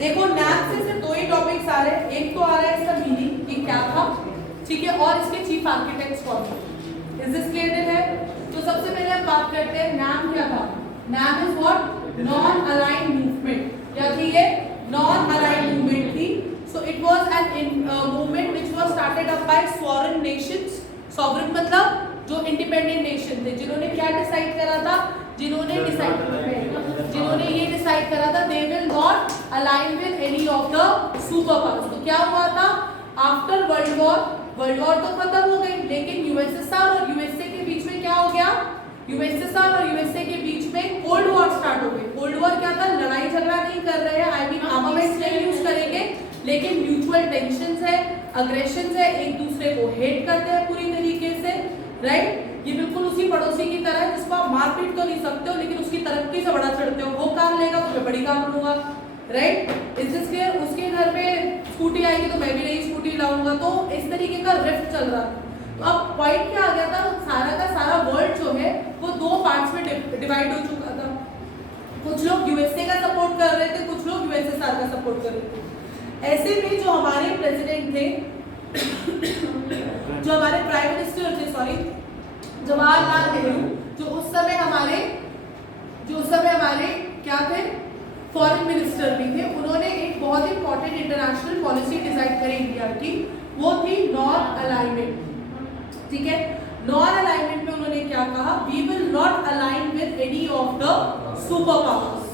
देखो नैप से सिर्फ दो ही टॉपिक्स आ रहे हैं, एक तो आ रहा है इसका मीनिंग कि क्या था, ठीक है, और इसके चीफ आर्किटेक्ट्स कौन थे। इज दिस क्लियर है? तो सबसे पहले हम बात करते हैं नैम क्या था। NAM is what? Non aligned movement. क्या थी ये? नॉन अलाइंड मूवमेंट थी। So it was an movement which was started up by sovereign nations. Sovereign मतलब जो इंडिपेंडेंट नेशन थे, जिन्होंने क्या डिसाइड करा था, जिन्होंने ये डिसाइड करा था they will not align with any of the super powers. तो क्या हुआ था आफ्टर वर्ल्ड वॉर तो खत्म हो गई, लेकिन यूएसएसआर और यूएसए के बीच में क्या हो गया? यूएसएसआर और यूएसए के बीच में कोल्ड वॉर स्टार्ट हो गई। कोल्ड वॉर क्या था? लड़ाई झगड़ा नहीं कर रहे हैं, आई मीन आर्मामेंट्स नहीं यूज करेंगे, लेकिन म्यूचुअल टेंशंस है, अग्रेशंस है, एक दूसरे को हेट करते हैं पूरी तरीके से, राइट। ये बिल्कुल उसी पड़ोसी की तरह है जिसको आप मार पीट तो नहीं सकते हो, लेकिन उसकी तरक्की से बड़ा चढ़ते हो, वो काम लेगा तो मैं बड़ी काम लूंगा, राइट। Is this clear? उसके घर पे स्कूटी आएगी तो मैं भी नई स्कूटी लाऊंगा, तो इस तरीके का रिफ्ट चल रहा था। तो अब पॉइंट क्या आ गया था, सारा का सारा वर्ल्ड जो है वो दो पार्ट्स में डिवाइड हो चुका था। कुछ लोग यूएसए का सपोर्ट कर रहे थे, कुछ लोग यूएसएसआर का सपोर्ट कर रहे थे। ऐसे में जो हमारे प्रेसिडेंट थे जो हमारे प्राइम मिनिस्टर थे, सॉरी, जवाहरलाल नेहरू, जो उस समय हमारे क्या थे? फॉरेन मिनिस्टर भी थे। उन्होंने एक बहुत इंपॉर्टेंट इंटरनेशनल पॉलिसी डिसाइड करी इंडिया की, वो थी नॉन अलाइनमेंट, ठीक है। नॉन अलाइनमेंट में उन्होंने क्या कहा? We will not align with any of the super powers,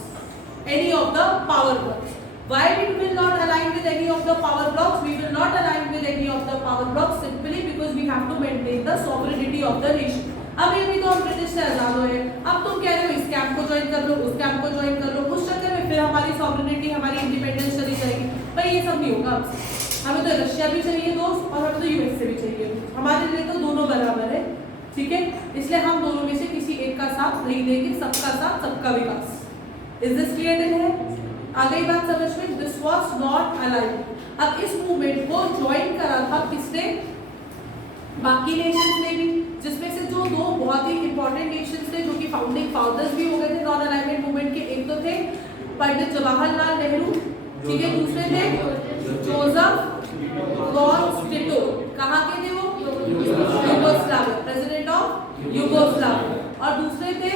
any of the power blocs. Why we will not align with any of the power blocks? We will not align with any of the power blocks simply because we have to maintain the sovereignty of the nation. अब ये भी तो हम British से आजाद हुए, अब तुम कह रहे हो इस कैंप को ज्वाइन कर लो, उस कैंप को ज्वाइन कर लो, उस चक्कर में फिर हमारी सॉवरेनिटी, हमारी इंडिपेंडेंस चली जाएगी। भाई ये सब नहीं होगा हमसे। हमें तो रशिया भी चाहिए दोस्त, और हमें तो यूएसए भी चाहिए। हमारे लिए तो दोनों बराबर है, ठीक है। इसलिए हम दोनों में से किसी एक का साथ नहीं देंगे, सबका साथ सबका विकास। इज दिस क्लियर है? आ गई बात समझ में? This was not allied. अब इस मूवमेंट को ज्वाइन करा था किसने? बाकी नेशंस ने भी, जिसमें से जो दो बहुत ही इंपॉर्टेंट नेशंस थे, जो कि फाउंडिंग फादर्स भी हो गए थे नॉन अलाइनमेंट मूवमेंट के। एक तो थे पंडित जवाहरलाल नेहरू, ठीक है, दूसरे थे जोसेफ वॉन टिटो। कहाँ के थे वो? Yugoslavia, president of Yugoslavia. और दूसरे थे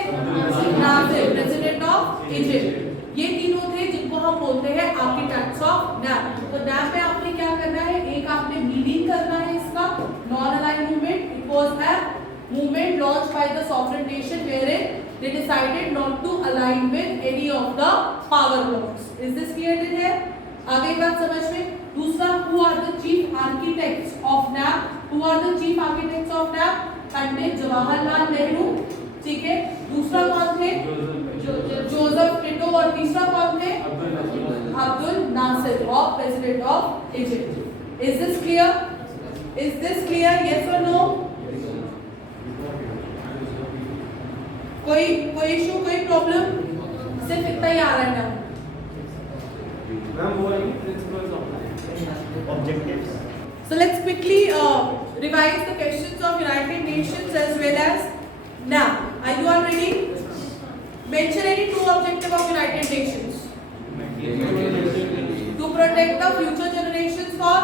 नासिर, प्रेसिडेंट ऑफ इजिप्ट। ये तीनों थे जिनको हम बोलते हैं आर्किटेक्ट्स ऑफ नैप। तो नैप में आपने क्या करना है? एक आपने मीनिंग करना है इसका, non aligned movement. It was a movement launched by the sovereign nation wherein they decided not to align with any of the power blocs. Is this clear है? आ गई बात समझ में? दूसरा, who are the chief architects of NAM? Who are the chief architects of NAM? Pandit Jawaharlal Nehru, ठीक है। दूसरा कौन थे? Joseph Tito. और तीसरा कौन थे? Abdul Nasser, of president of Egypt. Is this clear? Is this clear? Yes और नो? कोई इशू, कोई प्रॉब्लम? सिर्फ इतना ही आ रहा है ना? So let's quickly revise the questions of United Nations as well as now. Are you all ready? Mention any two objectives of United Nations. To protect the future generations from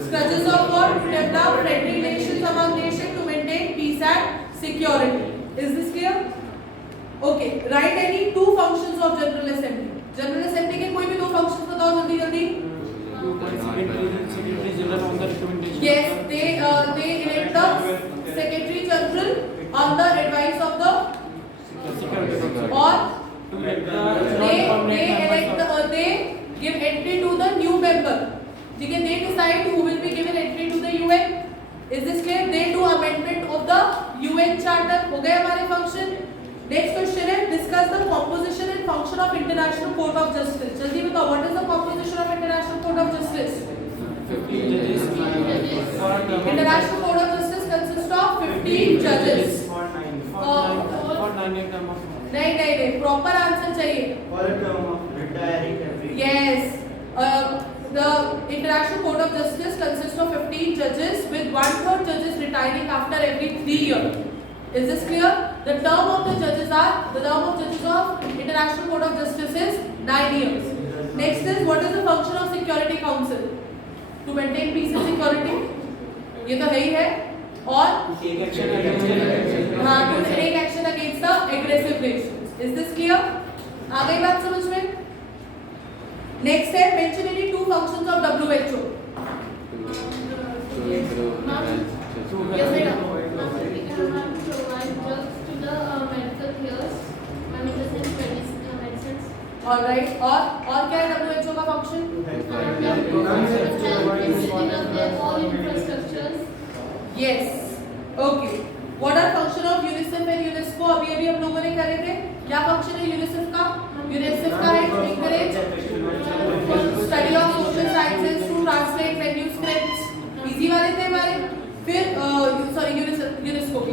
scourges of war, to develop friendly relations among nations, to maintain peace and security. Is this clear? Okay. Write any two functions of General Assembly. General Assembly के कोई भी दो functions बताओ जल्दी जल्दी. Yes, they elect the Secretary General on the advice of the, or they give entry to the new member. ठीक है, they decide who will be given entry to the UN. Is this clear? They do amendment of the UN Charter. हो गए हमारे function. Next question है, discuss the composition and function of International Court of Justice. जल्दी बताओ, what is the composition of International Court of Justice? 15 judges. International Court of Justice consists of 15 judges. For 9 term of. नहीं, proper answer चाहिए. For a term of retiring every. Yes. The International Court of Justice consists of 15 judges with 1/3 judges retiring after every 3 years. Is this clear? The term of judges of International Court of Justice is 9 years. Next is what is the function of Security Council? To maintain peace and security. ये तो है ही है. और Take action against terrorism. हाँ, to take action against the aggressive nations. Is this clear? आ गई बात समझ में? Next है mention any two functions of WHO. Yes, madam. Provide drugs to the medical cares, medicines. All right. और क्या है WHO का function? Visiting of their all infrastructures. Yes. Okay. What are function of UNICEF and UNESCO? अभी हम लोगों ने करे थे. क्या function है UNICEF का? UNICEF का है to encourage study of social sciences, to translate manuscripts. Easy वाले थे हमारे. फिर UNESCO के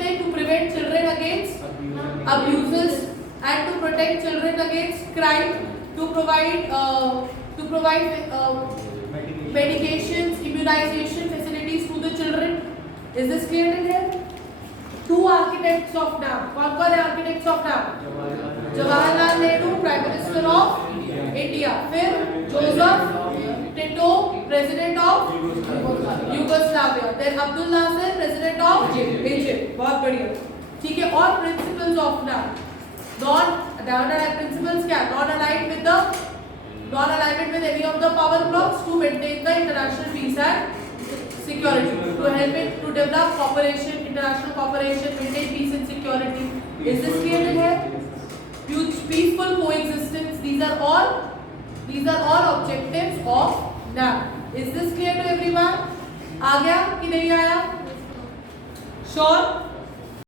थे to prevent children against abuses and to protect children against crime, to provide medications, immunization facilities to the children. Is this clear in here? Two architects of NAM. कौन है architects of NAM? Jawaharlal Nehru, Prime Minister of India. फिर Joseph Tito, President of Yugoslavia. Then Abdul Nasser, President of Egypt. बहुत बढ़िया. ठीक है. और principles of NAM. Principles क्या? Non-alignment with any of the power blocks to maintain the international peace and security. To help it to develop cooperation, international cooperation, maintain peace and security. Is this clear in here? Peaceful coexistence. These are all objectives of NAM. Is this clear to everyone? आ गया कि नहीं आया? Sure.